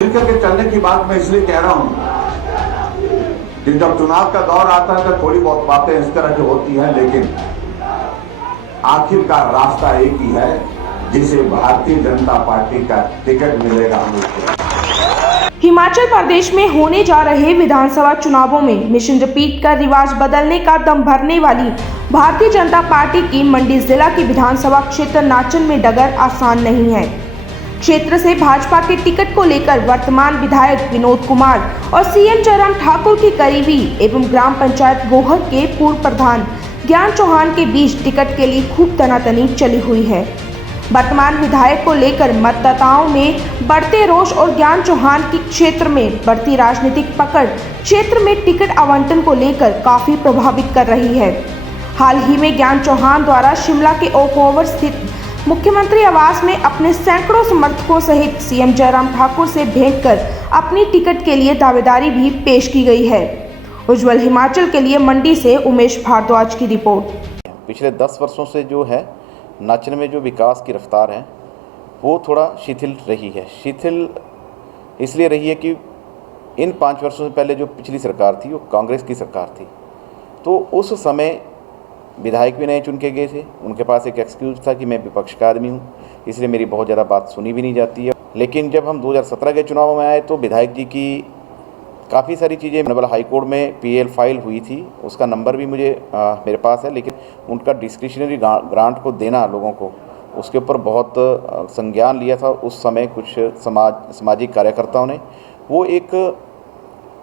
मिलकर के चलने की बात मैं इसलिए कह रहा हूं कि जब चुनाव का दौर आता है तो थोड़ी बहुत बातें इस तरह की होती हैं, लेकिन आखिरकार रास्ता एक ही है, जिसे भारतीय जनता पार्टी का टिकट मिलेगा हम उसको। हिमाचल प्रदेश में होने जा रहे विधानसभा चुनावों में मिशन रिपीट का रिवाज बदलने का दम भरने वाली भारतीय जनता पार्टी की मंडी जिला की विधानसभा क्षेत्र नाचन में डगर आसान नहीं है। क्षेत्र से भाजपा के टिकट को लेकर वर्तमान विधायक विनोद कुमार और सीएम जयराम ठाकुर की करीबी एवं ग्राम पंचायत गोहर के पूर्व प्रधान ज्ञान चौहान के बीच टिकट के लिए खूब तनातनी चली हुई है। वर्तमान विधायक को लेकर मतदाताओं में बढ़ते रोष और ज्ञान चौहान की क्षेत्र में बढ़ती राजनीतिक पकड़ क्षेत्र में टिकट आवंटन को लेकर काफी प्रभावित कर रही है। हाल ही में ज्ञान चौहान द्वारा शिमला के ओक ओवर स्थित मुख्यमंत्री आवास में अपने सैकड़ों समर्थकों सहित सीएम जयराम ठाकुर से भेंट कर अपनी टिकट के लिए दावेदारी भी पेश की गई है। उज्जवल हिमाचल के लिए मंडी से उमेश भारद्वाज की रिपोर्ट। पिछले 10 वर्षों से जो है नाचन में जो विकास की रफ्तार है वो थोड़ा शिथिल रही है। शिथिल इसलिए रही है कि इन 5 वर्षों से पहले जो पिछली सरकार थी वो कांग्रेस की सरकार थी, तो उस समय विधायक भी नए चुन के गए थे। उनके पास एक एक्सक्यूज़ था कि मैं विपक्ष का आदमी हूँ, इसलिए मेरी बहुत ज़्यादा बात सुनी भी नहीं जाती है। लेकिन जब हम 2017 के चुनाव में आए तो विधायक जी की काफ़ी सारी चीज़ें ऑनरेबल हाई कोर्ट में पीएल फाइल हुई थी, उसका नंबर भी मेरे पास है, लेकिन उनका डिस्क्रिशनरी ग्रांट को देना लोगों को, उसके ऊपर बहुत संज्ञान लिया था उस समय कुछ सामाजिक कार्यकर्ताओं ने। वो एक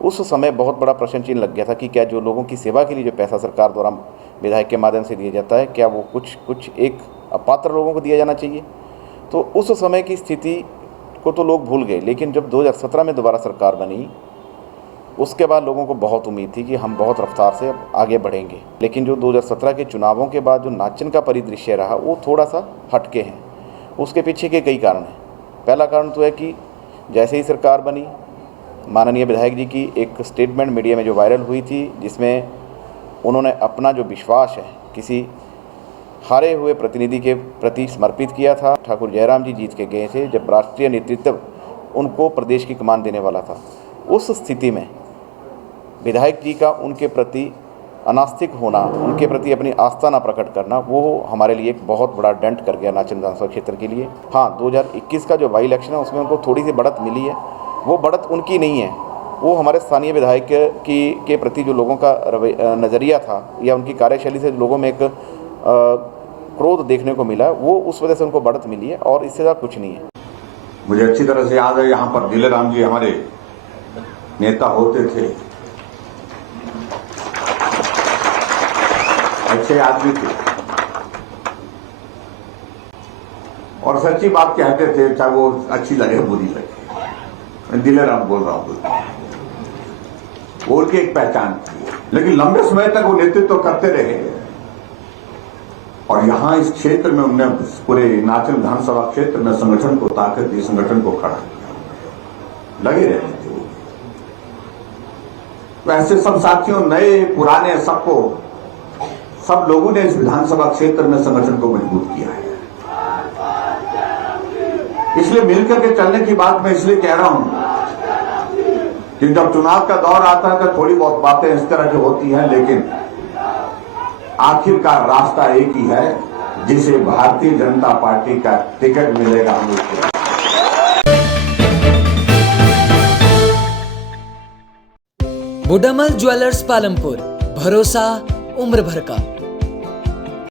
उस समय बहुत बड़ा प्रश्न चिन्ह लग गया था कि क्या जो लोगों की सेवा के लिए जो पैसा सरकार द्वारा विधायक के माध्यम से दिया जाता है, क्या वो कुछ एक अपात्र लोगों को दिया जाना चाहिए। तो उस समय की स्थिति को तो लोग भूल गए, लेकिन जब 2017 में दोबारा सरकार बनी उसके बाद लोगों को बहुत उम्मीद थी कि हम बहुत रफ्तार से आगे बढ़ेंगे। लेकिन जो 2017 के चुनावों के बाद जो नाचन का परिदृश्य रहा वो थोड़ा सा हटके हैं। उसके पीछे के कई कारण हैं। पहला कारण तो है कि जैसे ही सरकार बनी, माननीय विधायक जी की एक स्टेटमेंट मीडिया में जो वायरल हुई थी, जिसमें उन्होंने अपना जो विश्वास है किसी हारे हुए प्रतिनिधि के प्रति समर्पित किया था। ठाकुर जयराम जी जीत के गए थे जब राष्ट्रीय नेतृत्व उनको प्रदेश की कमान देने वाला था। उस स्थिति में विधायक जी का उनके प्रति अनास्तिक होना, उनके प्रति अपनी आस्था ना प्रकट करना, वो हमारे लिए एक बहुत बड़ा डेंट कर गया नाचन विधानसभा क्षेत्र के लिए। हाँ, 2021 का जो बाई इलेक्शन है उसमें उनको थोड़ी सी बढ़त मिली है, वो बढ़त उनकी नहीं है, वो हमारे स्थानीय विधायक के प्रति जो लोगों का नज़रिया था या उनकी कार्यशैली से लोगों में एक क्रोध देखने को मिला, वो उस वजह से उनको बढ़त मिली है और इससे ज़्यादा कुछ नहीं है। मुझे अच्छी तरह से याद है, यहाँ पर दिलेराम जी हमारे नेता होते थे, अच्छे आदमी थे और सच्ची बात कहते थे, चाहे वो अच्छी लगे बुरी लगे। मैं दिलेराम बोल रहा हूं, वो उनकी एक पहचान थी, लेकिन लंबे समय तक वो नेतृत्व करते रहे और यहां इस क्षेत्र में उन्होंने पूरे नाचन विधानसभा क्षेत्र में संगठन को ताकत दी, संगठन को खड़ा किया, लगे रहते थे वो। तो ऐसे सब साथियों, नए पुराने, सब लोगों ने इस विधानसभा क्षेत्र में संगठन को मजबूत किया है। इसलिए मिलकर के चलने की बात मैं इसलिए कह रहा हूं कि जब चुनाव का दौर आता है तो थोड़ी बहुत बातें इस तरह की होती हैं, लेकिन आखिरकार रास्ता एक ही है, जिसे भारतीय जनता पार्टी का टिकट मिलेगा हम उसको। बुडामल ज्वेलर्स पालमपुर, भरोसा उम्र भर का।